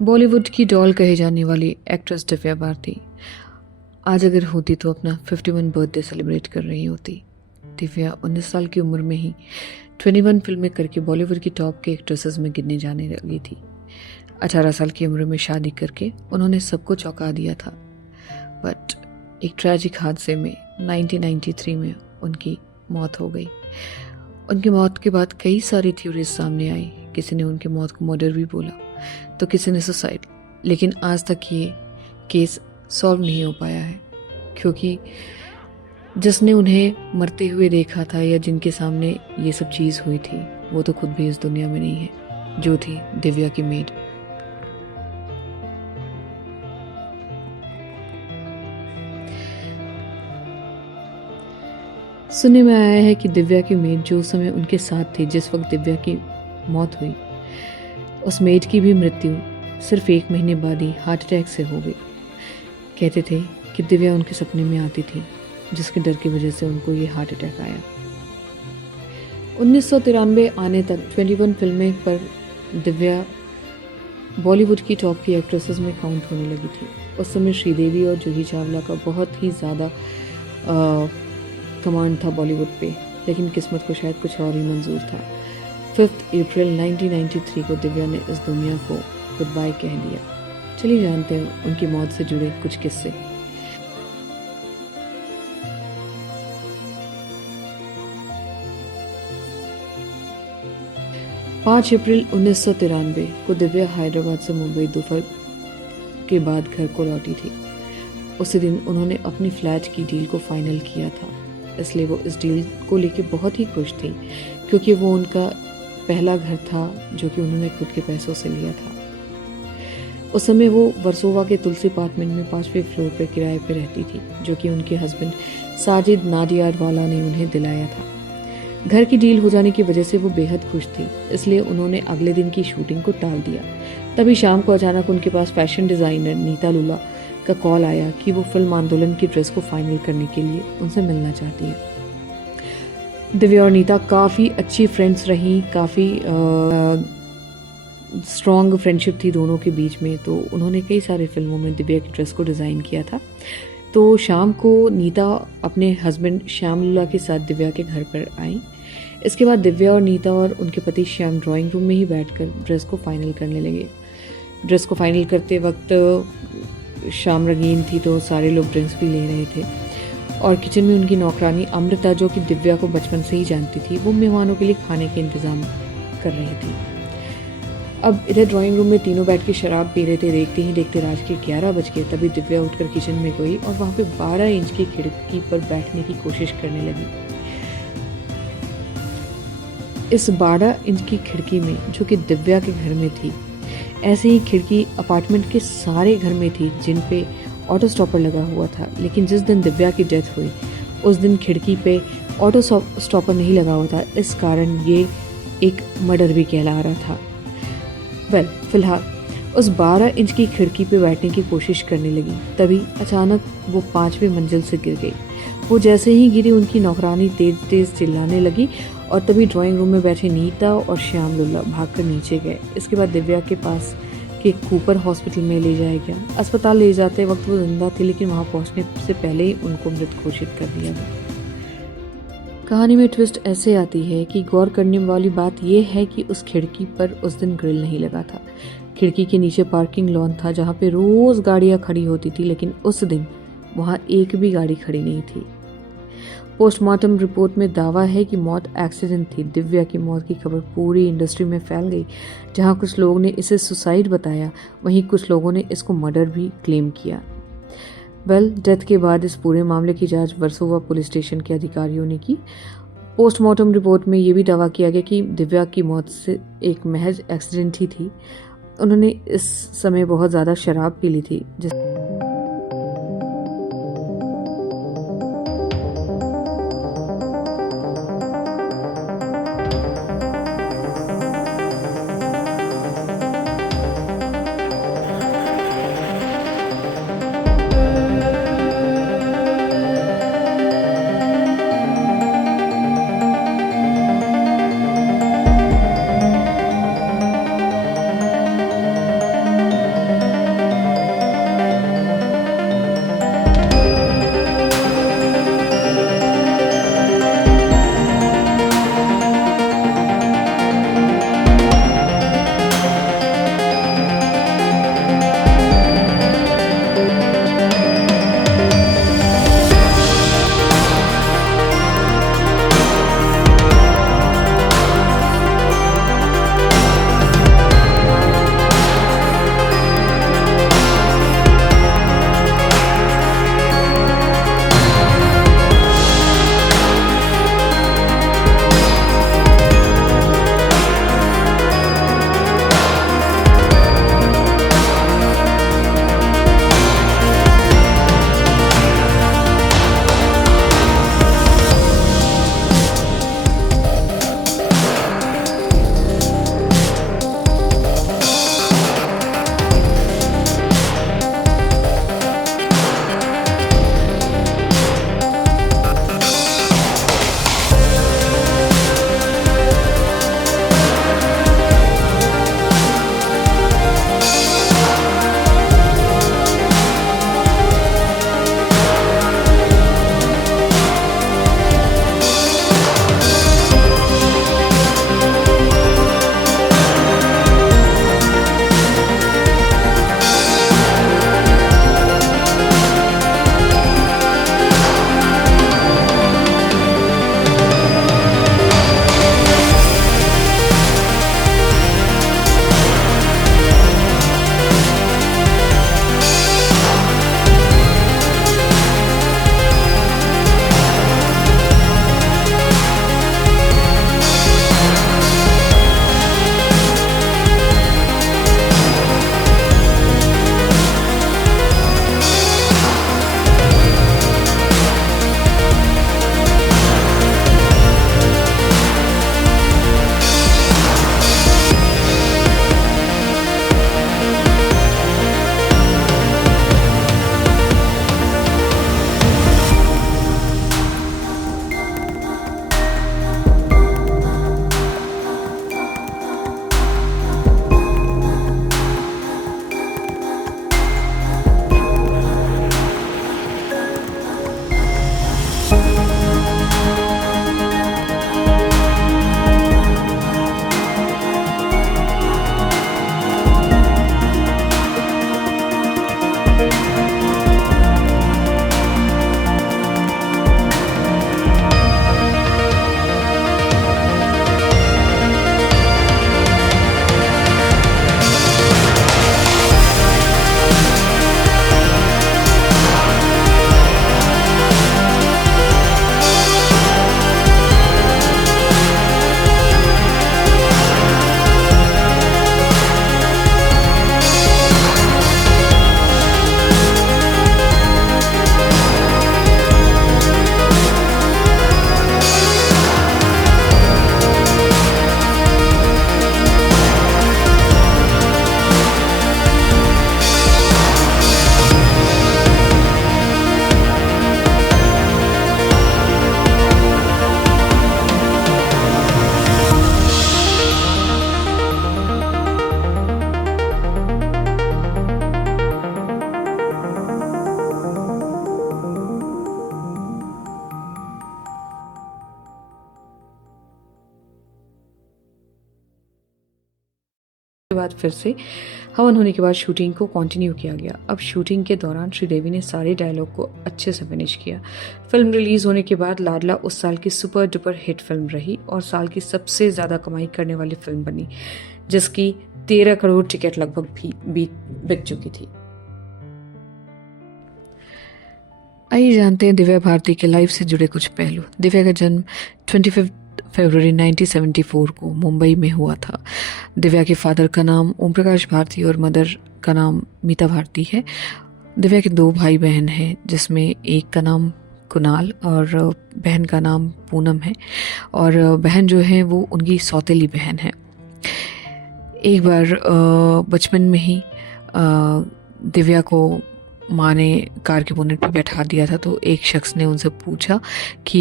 बॉलीवुड की डॉल कहे जाने वाली एक्ट्रेस दिव्या भारती आज अगर होती तो अपना 51 बर्थडे सेलिब्रेट कर रही होती। दिव्या 19 साल की उम्र में ही 21 फिल्में करके बॉलीवुड की टॉप के एक्ट्रेसेस में गिनने जाने लगी थी। 18 साल की उम्र में शादी करके उन्होंने सबको चौंका दिया था, बट एक ट्रैजिक हादसे में 1993 में उनकी मौत हो गई। उनकी मौत के बाद कई सारी थ्योरीज सामने आई। किसी ने उनकी मौत को मर्डर भी बोला तो किसी ने सुसाइड, लेकिन आज तक ये केस सॉल्व नहीं हो पाया है, क्योंकि जिसने उन्हें मरते हुए देखा था या जिनके सामने ये सब चीज़ हुई थी वो तो खुद भी इस दुनिया में नहीं है, जो थी दिव्या की मेड। सुनने में आया है कि दिव्या की मेड जो उस समय उनके साथ थे जिस वक्त दिव्या की मौत हुई, उस मेड की भी मृत्यु सिर्फ 1 महीने बाद ही हार्ट अटैक से हो गई। कहते थे कि दिव्या उनके सपने में आती थी, जिसके डर की वजह से उनको ये हार्ट अटैक आया। 1993 आने तक 21 फिल्में पर दिव्या बॉलीवुड की टॉप की एक्ट्रेसेस में काउंट होने लगी थी। उस समय श्रीदेवी और जूही चावला का बहुत ही ज़्यादा कमांड था बॉलीवुड पे, लेकिन किस्मत को शायद कुछ और ही मंजूर था। 5 अप्रैल 1993 को दिव्या ने इस दुनिया को गुड बाय कह दिया। चलिए जानते हैं उनकी मौत से जुड़े कुछ किस्से। पाँच अप्रैल 1993 को दिव्या हैदराबाद से मुंबई दोपहर के बाद घर को लौटी थी। उसी दिन उन्होंने अपनी फ्लैट की डील को फाइनल किया था, इसलिए वो इस डील को लेके बहुत ही खुश थी, क्योंकि वो उनका पहला घर था जो कि उन्होंने खुद के पैसों से लिया था। उस समय वो वर्सोवा के तुलसी अपार्टमेंट में 5वें फ्लोर पर किराए पर रहती थी, जो कि उनके हस्बैंड साजिद नाडियाडवाला ने उन्हें दिलाया था। घर की डील हो जाने की वजह से वो बेहद खुश थी, इसलिए उन्होंने अगले दिन की शूटिंग को टाल दिया। तभी शाम को अचानक उनके पास फैशन डिज़ाइनर नीता लुला का कॉल आया कि वो फिल्म आंदोलन की ड्रेस को फाइनल करने के लिए उनसे मिलना चाहती है। दिव्या और नीता काफ़ी अच्छी फ्रेंड्स रहीं, काफ़ी स्ट्रॉन्ग फ्रेंडशिप थी दोनों के बीच में, तो उन्होंने कई सारे फिल्मों में दिव्या की ड्रेस को डिज़ाइन किया था। तो शाम को नीता अपने हस्बैंड श्याम लुला के साथ दिव्या के घर पर आई। इसके बाद दिव्या और नीता और उनके पति श्याम ड्राइंग रूम में ही बैठकर ड्रेस को फाइनल करने लगे। ड्रेस को फाइनल करते वक्त शाम रंगीन थी, तो सारे लोग ड्रिंक्स भी ले रहे थे, और किचन में उनकी नौकरानी अमृता, जो कि दिव्या को बचपन से ही जानती थी, वो मेहमानों के लिए खाने के इंतज़ाम कर रही थी। अब इधर ड्राइंग रूम में तीनों बैठ के शराब पी रहे थे। देखते ही देखते रात के 11 बज गए। तभी दिव्या उठकर किचन में गई और वहाँ पे 12 इंच की खिड़की पर बैठने की कोशिश करने लगी। इस 12 इंच की खिड़की में, जो कि दिव्या के घर में थी, ऐसे ही खिड़की अपार्टमेंट के सारे घर में थी जिन पे ऑटो स्टॉपर लगा हुआ था, लेकिन जिस दिन दिव्या की डेथ हुई उस दिन खिड़की पे ऑटो स्टॉपर नहीं लगा हुआ था। इस कारण ये एक मर्डर भी कहला रहा था। फिलहाल उस 12 इंच की खिड़की पे बैठने की कोशिश करने लगी। तभी अचानक वो 5वें मंजिल से गिर गई। वो जैसे ही गिरी, उनकी नौकरानी तेज तेज चिल्लाने लगी, और तभी ड्राइंग रूम में बैठे नीता और श्याम लुल्ला भागकर नीचे गए। इसके बाद दिव्या के पास के कूपर हॉस्पिटल में ले जाया गया। अस्पताल ले जाते वक्त वो जिंदा थी, लेकिन वहाँ पहुँचने से पहले ही उनको मृत घोषित कर दिया गया। कहानी में ट्विस्ट ऐसे आती है कि गौर करने वाली बात यह है कि उस खिड़की पर उस दिन ग्रिल नहीं लगा था। खिड़की के नीचे पार्किंग लॉन था जहाँ पे रोज गाड़ियाँ खड़ी होती थी, लेकिन उस दिन वहाँ एक भी गाड़ी खड़ी नहीं थी। पोस्टमार्टम रिपोर्ट में दावा है कि मौत एक्सीडेंट थी। दिव्या की मौत की खबर पूरी इंडस्ट्री में फैल गई। जहाँ कुछ लोगों ने इसे सुसाइड बताया, वहीं कुछ लोगों ने इसको मर्डर भी क्लेम किया। डेथ के बाद इस पूरे मामले की जांच वर्सोवा पुलिस स्टेशन के अधिकारियों ने की। पोस्टमार्टम रिपोर्ट में ये भी दावा किया गया कि दिव्या की मौत से एक महज एक्सीडेंट ही थी। उन्होंने इस समय बहुत ज़्यादा शराब पी ली थी। के बाद फिर से हवन होने के बाद शूटिंग को कंटिन्यू किया गया। अब शूटिंग के दौरान श्रीदेवी ने सारे डायलॉग को अच्छे से फिनिश किया। फिल्म रिलीज होने के बाद लाडला उस साल की सुपर डुपर हिट फिल्म रही और साल की सबसे ज़्यादा कमाई करने वाली फिल्म बनी, जिसकी 13 करोड़ टिकट लगभग भी बिक चुकी थी। आइए जानते हैं दिव्या भारती के लाइफ से जुड़े कुछ पहलू। दिव्या का जन्म 25 फरवरी 1974 को मुंबई में हुआ था। दिव्या के फादर का नाम ओम प्रकाश भारती और मदर का नाम मीता भारती है। दिव्या के 2 भाई बहन हैं, जिसमें एक का नाम कुणाल और बहन का नाम पूनम है, और बहन जो है वो उनकी सौतेली बहन है। एक बार बचपन में ही दिव्या को माँ ने कार के बोनेट पे बैठा दिया था, तो एक शख्स ने उनसे पूछा कि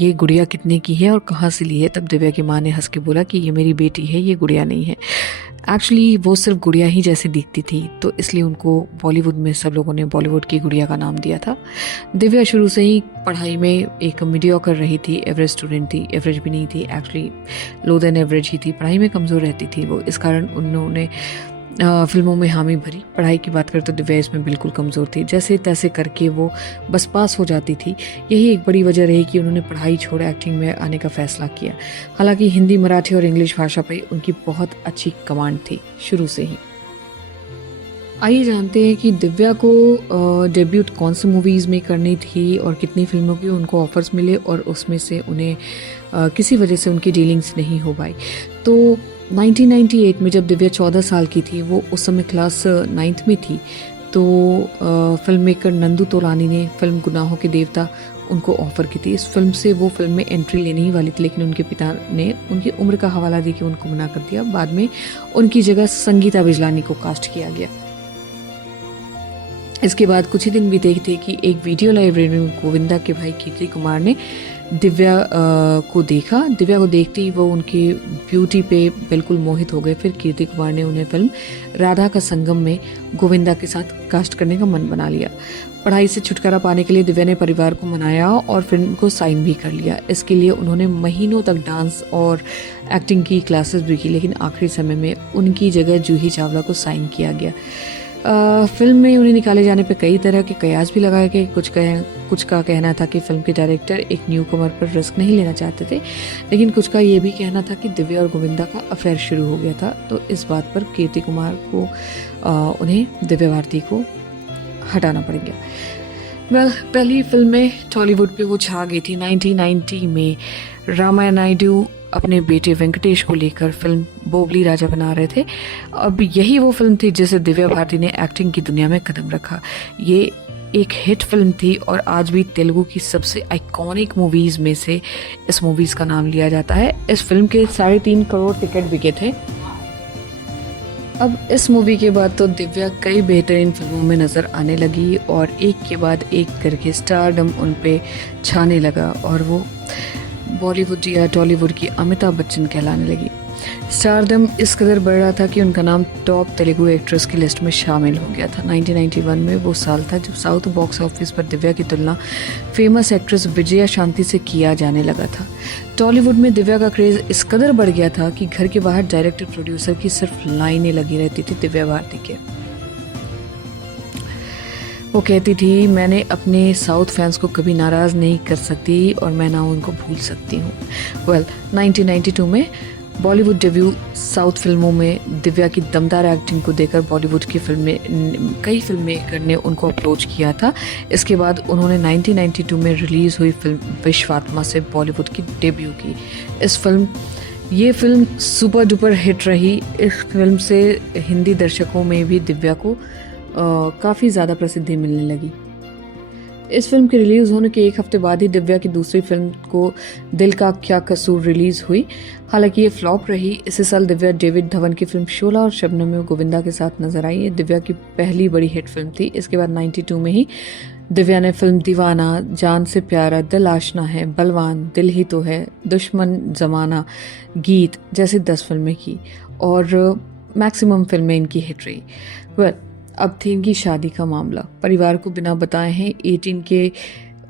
ये गुड़िया कितने की है और कहाँ से ली है। तब दिव्या की माँ ने हंस के बोला कि ये मेरी बेटी है, ये गुड़िया नहीं है। एक्चुअली वो सिर्फ गुड़िया ही जैसी दिखती थी, तो इसलिए उनको बॉलीवुड में सब लोगों ने बॉलीवुड की गुड़िया का नाम दिया था। दिव्या शुरू से ही पढ़ाई में एक मीडियोकर रही थी, एवरेज स्टूडेंट थी। एवरेज भी नहीं थी, एक्चुअली लो देन एवरेज ही थी। पढ़ाई में कमज़ोर रहती थी वो, इस कारण उन्होंने फिल्मों में हामी भरी। पढ़ाई की बात करें तो दिव्या इसमें बिल्कुल कमज़ोर थी। जैसे तैसे करके वो बस पास हो जाती थी। यही एक बड़ी वजह रही कि उन्होंने पढ़ाई छोड़ एक्टिंग में आने का फैसला किया। हालांकि हिंदी, मराठी और इंग्लिश भाषा पर उनकी बहुत अच्छी कमांड थी शुरू से ही। आइए जानते हैं कि दिव्या को डेब्यूट कौन से मूवीज़ में करनी थी और कितनी फिल्मों की उनको ऑफर्स मिले और उसमें से उन्हें किसी वजह से उनकी डीलिंग्स नहीं हो पाई। तो 1998 में जब दिव्या 14 साल की थी, वो उस समय क्लास 9th में थी, तो फिल्म मेकर नंदू तोलानी ने फिल्म गुनाहों के देवता उनको ऑफ़र की थी। इस फिल्म से वो फिल्म में एंट्री लेने ही वाली थी, लेकिन उनके पिता ने उनकी उम्र का हवाला दे के उनको मना कर दिया। बाद में उनकी जगह संगीता बिजलानी को कास्ट किया गया। इसके बाद कुछ ही दिन बीते थे कि एक वीडियो लाइब्रेरी में गोविंदा के भाई कीर्ति कुमार ने दिव्या को देखा। दिव्या को देखते ही वो उनकी ब्यूटी पे बिल्कुल मोहित हो गए। फिर कीर्ति कुमार ने उन्हें फिल्म राधा का संगम में गोविंदा के साथ कास्ट करने का मन बना लिया। पढ़ाई से छुटकारा पाने के लिए दिव्या ने परिवार को मनाया और फिल्म को साइन भी कर लिया। इसके लिए उन्होंने महीनों तक डांस और एक्टिंग की क्लासेस भी की, लेकिन आखिरी समय में उनकी जगह जूही चावला को साइन किया गया। फिल्म में उन्हें निकाले जाने पर कई तरह के कयास भी लगाए गए। कुछ का कहना था कि फिल्म के डायरेक्टर एक न्यू कमर पर रिस्क नहीं लेना चाहते थे, लेकिन कुछ का ये भी कहना था कि दिव्या और गोविंदा का अफेयर शुरू हो गया था। तो इस बात पर कीर्ति कुमार को उन्हें दिव्या भारती को हटाना पड़ गया। पहली फिल्म में टॉलीवुड पे वो छा गई थी। 1990 में रामाया नायडू अपने बेटे वेंकटेश को लेकर फिल्म बोगली राजा बना रहे थे। अब यही वो फिल्म थी जिसे दिव्या भारती ने एक्टिंग की दुनिया में कदम रखा। ये एक हिट फिल्म थी और आज भी तेलुगु की सबसे आइकॉनिक मूवीज में से इस मूवीज का नाम लिया जाता है। इस फिल्म के 3.5 करोड़ टिकट बिके थे। अब इस मूवी के बाद तो दिव्या कई बेहतरीन फिल्मों में नज़र आने लगी और एक के बाद एक करके स्टारडम उन पे छाने लगा और वो बॉलीवुड या टॉलीवुड की अमिताभ बच्चन कहलाने लगी। स्टारडम इस कदर बढ़ रहा था कि उनका नाम टॉप तेलुगु एक्ट्रेस की लिस्ट में शामिल हो गया था। 1991 में वो साल था जब साउथ बॉक्स ऑफिस पर दिव्या की तुलना फेमस एक्ट्रेस विजया शांति से किया जाने लगा था। टॉलीवुड में दिव्या का क्रेज इस कदर बढ़ गया था कि घर के बाहर डायरेक्टर प्रोड्यूसर की सिर्फ लाइनें लगी रहती थी दिव्या भारती के। वो कहती थी, मैंने अपने साउथ फैंस को कभी नाराज़ नहीं कर सकती और मैं ना उनको भूल सकती हूँ। 1992 में बॉलीवुड डेब्यू साउथ फिल्मों में दिव्या की दमदार एक्टिंग को देखकर बॉलीवुड की कई फिल्म मेकर ने उनको अप्रोच किया था। इसके बाद उन्होंने 1992 में रिलीज़ हुई फिल्म विश्वात्मा से बॉलीवुड की डेब्यू की। ये फिल्म सुपर डुपर हिट रही। इस फिल्म से हिंदी दर्शकों में भी दिव्या को काफ़ी ज़्यादा प्रसिद्धि मिलने लगी। इस फिल्म के रिलीज़ होने के एक हफ्ते बाद ही दिव्या की दूसरी फिल्म को दिल का क्या कसूर रिलीज़ हुई। हालांकि ये फ्लॉप रही। इसी साल दिव्या डेविड धवन की फिल्म शोला और शबनम में गोविंदा के साथ नजर आई। ये दिव्या की पहली बड़ी हिट फिल्म थी। इसके बाद 92 में ही दिव्या ने फिल्म दीवाना, जान से प्यारा, दिल आशना है, बलवान, दिल ही तो है, दुश्मन जमाना, गीत जैसी 10 फिल्में की और मैक्सिमम फिल्में इनकी हिट रही। अब थी इनकी शादी का मामला। परिवार को बिना बताए हैं 18 के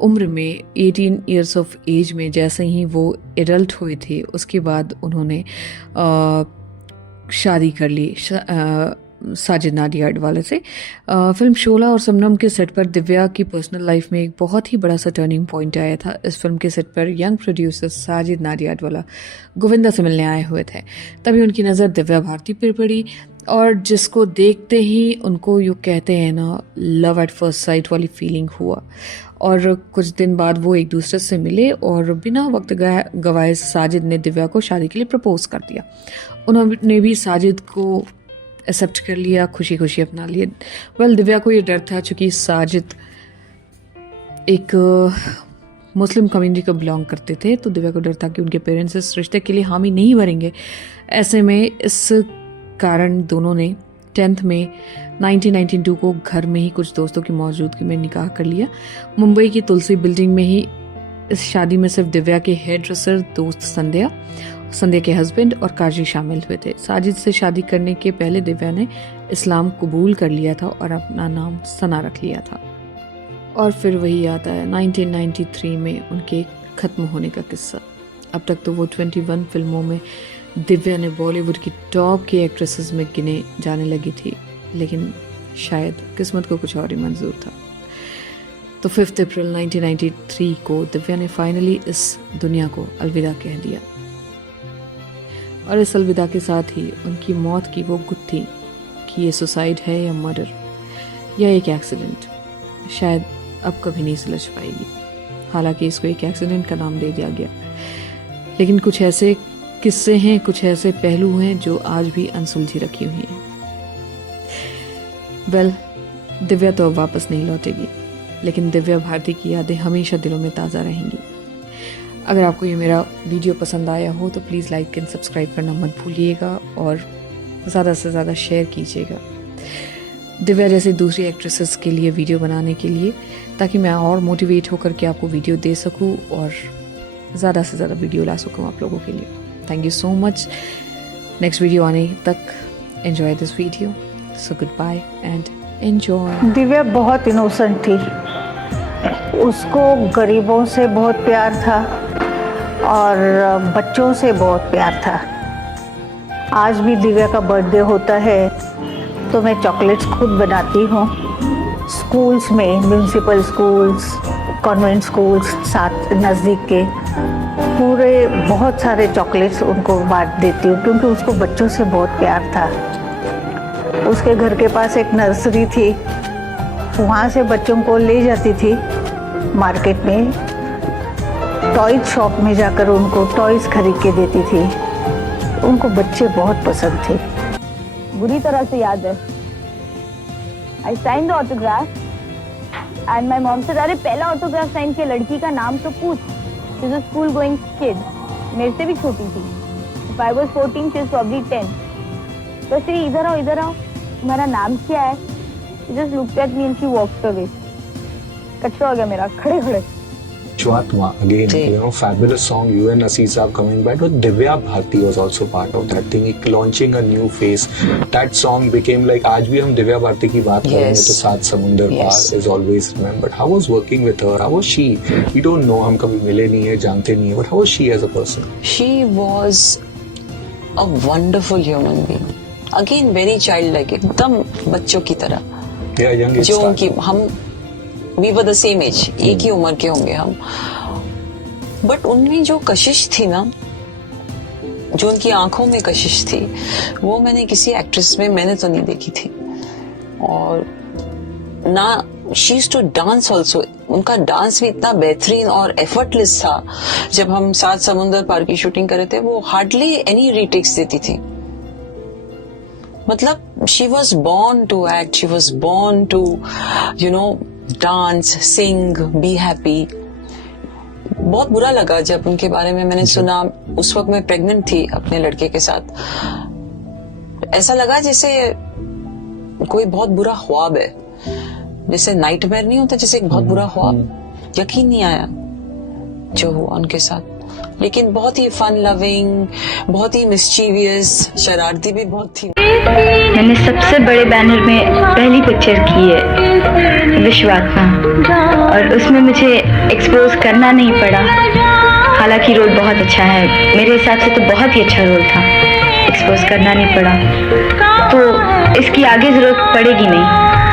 उम्र में, 18 ईयर्स ऑफ एज में जैसे ही वो एडल्ट हुए थे, उसके बाद उन्होंने शादी कर ली साजिद नाडियाडवाला से। फिल्म शोला और समनम के सेट पर दिव्या की पर्सनल लाइफ में एक बहुत ही बड़ा सा टर्निंग पॉइंट आया था। इस फिल्म के सेट पर यंग प्रोड्यूसर साजिद नाडियाडवाला गोविंदा से मिलने आए हुए थे। तभी उनकी नज़र दिव्या भारती पर पड़ी और जिसको देखते ही उनको यूँ कहते हैं ना, लव एट फर्स्ट साइट वाली फीलिंग हुआ। और कुछ दिन बाद वो एक दूसरे से मिले और बिना वक्त गवाए साजिद ने दिव्या को शादी के लिए प्रपोज कर दिया। उन्होंने भी साजिद को एक्सेप्ट कर लिया, खुशी खुशी अपना लिया। वेल, दिव्या को ये डर था, चूँकि साजिद एक मुस्लिम कम्युनिटी को बिलोंग करते थे, तो दिव्या को डर था कि उनके पेरेंट्स इस रिश्ते के लिए हामी नहीं भरेंगे। ऐसे में इस कारण दोनों ने 10 मई 1992 को घर में ही कुछ दोस्तों की मौजूदगी में निकाह कर लिया। मुंबई की तुलसी बिल्डिंग में ही इस शादी में सिर्फ दिव्या के हेयर ड्रेसर दोस्त संध्या के हस्बैंड और काजी शामिल हुए थे। साजिद से शादी करने के पहले दिव्या ने इस्लाम कबूल कर लिया था और अपना नाम सना रख लिया था। और फिर वही आता है 1993 में उनके ख़त्म होने का किस्सा। अब तक तो वो 21 फिल्मों में दिव्या ने बॉलीवुड की टॉप की एक्ट्रेसेस में गिने जाने लगी थी, लेकिन शायद किस्मत को कुछ और ही मंजूर था। तो 5 अप्रैल 1993 को दिव्या ने फाइनली इस दुनिया को अलविदा कह दिया। और इस अलविदा के साथ ही उनकी मौत की वो गुत्थी कि ये सुसाइड है या मर्डर या एक एक्सीडेंट, शायद अब कभी नहीं सुलझ पाएगी। हालांकि इसको एक एक्सीडेंट का नाम दे दिया गया, लेकिन कुछ ऐसे किस्से हैं, कुछ ऐसे पहलू हैं जो आज भी अनसुलझी रखी हुई हैं। वेल, दिव्या तो अब वापस नहीं लौटेगी, लेकिन दिव्या भारती की यादें हमेशा दिलों में ताज़ा रहेंगी। अगर आपको ये मेरा वीडियो पसंद आया हो तो प्लीज़ लाइक एंड सब्सक्राइब करना मत भूलिएगा और ज़्यादा से ज़्यादा शेयर कीजिएगा दिव्या जैसे दूसरी एक्ट्रेसेस के लिए वीडियो बनाने के लिए, ताकि मैं और मोटिवेट होकर के आपको वीडियो दे सकूं और ज़्यादा से ज़्यादा वीडियो ला सकूं आप लोगों के लिए। Thank you so much. Next video आने तक enjoy this video. So good bye and enjoy. Divya बहुत इनोसेंट थी, उसको गरीबों से बहुत प्यार था और बच्चों से बहुत प्यार था। आज भी दिव्या का बर्थडे होता है तो मैं चॉकलेट्स खुद बनाती हूँ। स्कूल्स में, म्यूनसिपल स्कूल्स, कॉन्वेंट स्कूल्स साथ नज़दीक के, पूरे बहुत सारे चॉकलेट्स उनको बांट देती हूँ क्योंकि उसको बच्चों से बहुत प्यार था। उसके घर के पास एक नर्सरी थी, वहाँ से बच्चों को ले जाती थी मार्केट में, टॉयज शॉप में जाकर उनको टॉयज खरीद के देती थी। उनको बच्चे बहुत पसंद थे। बुरी तरह से याद है। I signed the autograph and my mom said, अरे पहला ऑटोग्राफ साइन किया लड़की का नाम तो पूछ। She's a school going kid, मेरे से भी छोटी थी। If I was 14, she was probably 10. तो श्री इधर आओ, तुम्हारा नाम क्या है? She just looked at me and she walked away. कचरा हो गया मेरा खड़े। Chwatma, again, you know, fabulous song. You and Aziz are coming back, but Divya Bharti was also part of that thing, launching a new face. That song became like, आज भी हम दिव्या भारती की बात करेंगे तो सात समुंदर पार is always remembered. How was working with her? How was she? We don't know, हम कभी मिले नहीं है, जानते नहीं है, but how was she as a person? She was a wonderful human being. Again, very childlike, एकदम बच्चों की तरह। Yeah, young age जो star. उनकी हम We were the same age, एक ही उम्र के होंगे हम, बट उनमें जो कशिश थी ना, जो उनकी आंखों में कशिश थी, वो मैंने किसी एक्ट्रेस में मैंने तो नहीं देखी थी। और ना she used to dance also, उनका डांस भी इतना बेहतरीन और एफर्टलेस था। जब हम सात समुंदर पार की शूटिंग कर रहे थे, वो हार्डली एनी रीटेक्स देती थी। मतलब she was born to act, she was born to you know dance, sing, be happy. बहुत बुरा लगा जब उनके बारे में मैंने सुना। उस वक्त मैं प्रेग्नेंट थी अपने लड़के के साथ। ऐसा लगा जैसे कोई बहुत बुरा ख्वाब है, जैसे नाइटमेयर नहीं होता, जैसे एक बहुत बुरा ख्वाब। यकीन नहीं आया जो हुआ उनके साथ। लेकिन बहुत ही फन लविंग, बहुत ही मिस्चीवियस, शरारती भी बहुत थी। मैंने सबसे बड़े बैनर में पहली पिक्चर की है विश्वात्मा, और उसमें मुझे एक्सपोज करना नहीं पड़ा। हालांकि रोल बहुत अच्छा है, मेरे हिसाब से तो बहुत ही अच्छा रोल था। एक्सपोज करना नहीं पड़ा, तो इसकी आगे ज़रूरत पड़ेगी नहीं।